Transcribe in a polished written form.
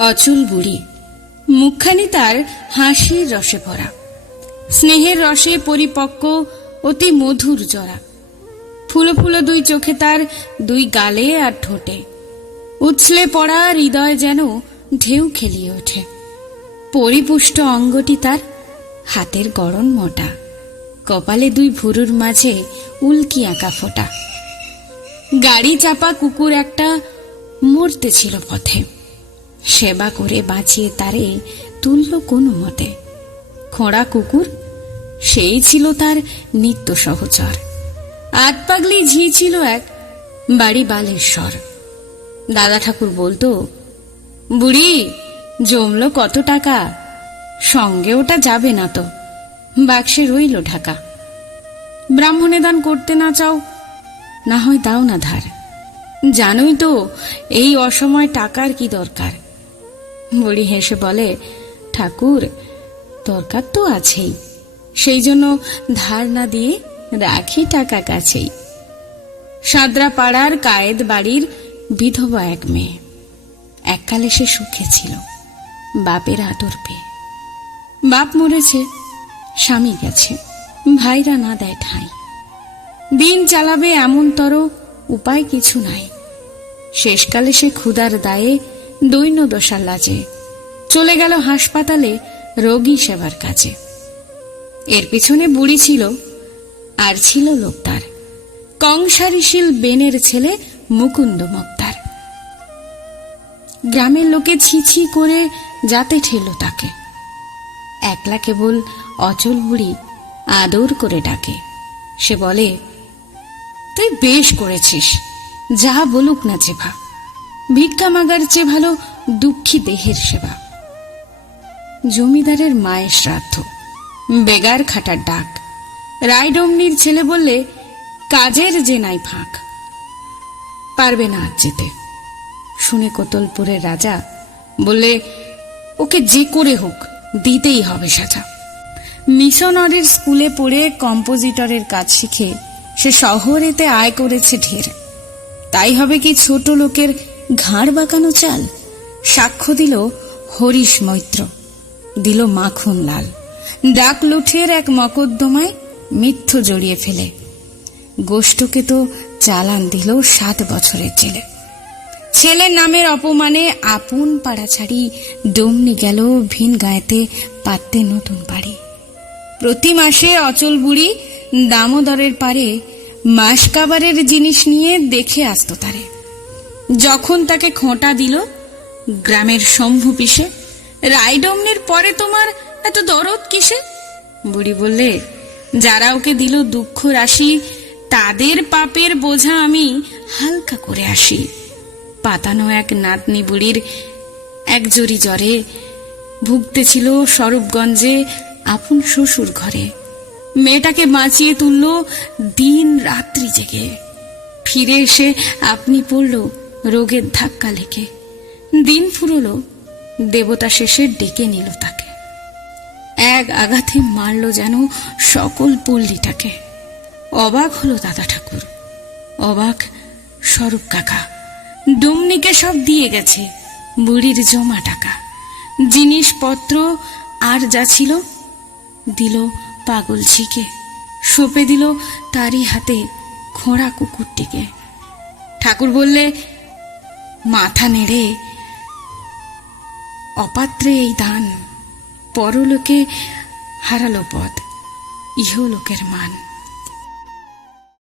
অচল বুড়ি, মুখখানি তার হাসির রসে ভরা, স্নেহের রসে পরিপক্ক, অতি মধুর জরা। ফুলো ফুলো দুই চোখে তার, দুই গালে আর ঠোঁটে উছলে পড়া হৃদয় যেন ঢেউ খেলিয়ে ওঠে। পরিপুষ্ট অঙ্গটি তার, হাতের গড়ন মোটা, কপালে দুই ভুরুর মাঝে উল্কি আঁকা ফোঁটা। গাড়ি চাপা কুকুর একটা মরতে ছিল পথে, সেবা করে বাঁচিয়ে তারে তুলল কোনো মতে। খোঁড়া কুকুর, সেই ছিল তার নিত্য সহচর। আট পাগলি ঝি ছিল এক, বাড়ি বালেশ্বর। দাদা ঠাকুর বলতো, বুড়ি জমলো কত টাকা, সঙ্গে ওটা যাবে না তো, বাক্সে রইল ঢাকা। ব্রাহ্মণে দান করতে না চাও, না হয় দাও না ধার, জানোই তো এই অসময় টাকার কি দরকার। বুড়ি হেসে বলে, ঠাকুর দরকার তো আছেই, সেই জন্য ধার না দিয়ে রাখি টাকা কাছেই। সাদরা পাড়ার কায়েদ বাড়ির বিধবা এক মেয়ে, এককালে সে সুখে ছিল বাপের আদর পেয়ে। বাপ মরেছে, স্বামী গেছে, ভাইরা না দেয় ঠাঁই, দিন চালাবে এমনতর উপায় কিছু নাই। শেষকালে সে ক্ষুধার দায়ে দৈন্য দশার লাজে চলে গেল হাসপাতালে রোগী সেবার কাজে। এর পিছনে বুড়ি ছিল, আর ছিল লোক তার, কংসারিশীল বেনের ছেলে মুকুন্দ মুক্তার। গ্রামের লোকে ছি ছি করে যাতে ঠেল তাকে, একলা কেবল অচল বুড়ি আদর করে ডাকে। সে বলে, তুই বেশ করেছিস, যা বলুক না চেভা, ভিক্ষা মাগার চেয়ে ভালো দুঃখী দেহের সেবা। জমিদারের মায়ের শ্রাদ্ধ, বেগার খাটার ডাক, রায়ডমনির ছেলে বললে, কাজের যে নাই ফাঁক, পারবে না আজ যেতে। শুনে কোতলপুরের রাজা বললে, ওকে যে করে হোক দিতেই হবে সাজা। মিশনারির স্কুলে পড়ে কম্পোজিটরের কাজ শিখে সে শহরেতে আয় করেছে ঢের, তাই হবে কি ছোট লোকের ঘাড় বাঁকানো চাল। সাক্ষ্য দিল হরিশ মৈত্র, দিল মাখন লাল, ডাক লুঠের এক মকদ্দমায় মিথ্য জড়িয়ে ফেলে। গোষ্ঠকে তো চালান দিল 7 বছরের জেলে। ছেলের নামের অপমানে আপন পাড়া ছাড়ি ডমনি গেল ভিন গায়েতে পাততে নতুন বাড়ি। প্রতি মাসে অচল বুড়ি দামোদরের পারে মাস কাবারের জিনিস নিয়ে দেখে আসতো তারে। যখন তাকে খোঁটা দিল গ্রামের শম্ভু পিসে, রায়ডমনির পরে তোমার এত দরদ কিসে? বুড়ি বললে, যারা ওকে দিল দুঃখ রাশি, তাদের পাপের বোঝা আমি হালকা করে আসি। পাতানো এক নাতনি বুড়ির এক জড়ি জ্বরে ভুগতেছিল স্বরূপগঞ্জে আপন শ্বশুর ঘরে। মেয়েটাকে বাঁচিয়ে তুলল দিন রাত্রি জেগে, ফিরে এসে আপনি পড়ল রোগের ধাক্কা লেগে। দিন ফুরলো, দেবতা শেষে ডেকে নিল তাকে, এক আঘাতে মারল যেন সকল পল্লীটাকে। অবাক হলো দাদা ঠাকুর, অবাক স্বরূপ কাকা। ডুমনিকে সব দিয়ে গেছে বুড়ির জমা টাকা, জিনিসপত্র আর যা ছিল দিল পাগল ঝিকে, সঁপে দিল তারই হাতে খোঁড়া কুকুরটিকে। ঠাকুর বললে, মাথা নেড়ে, অপাত্রে এই দান, পরলোকে হারালো পদ, ইহলোকের মান।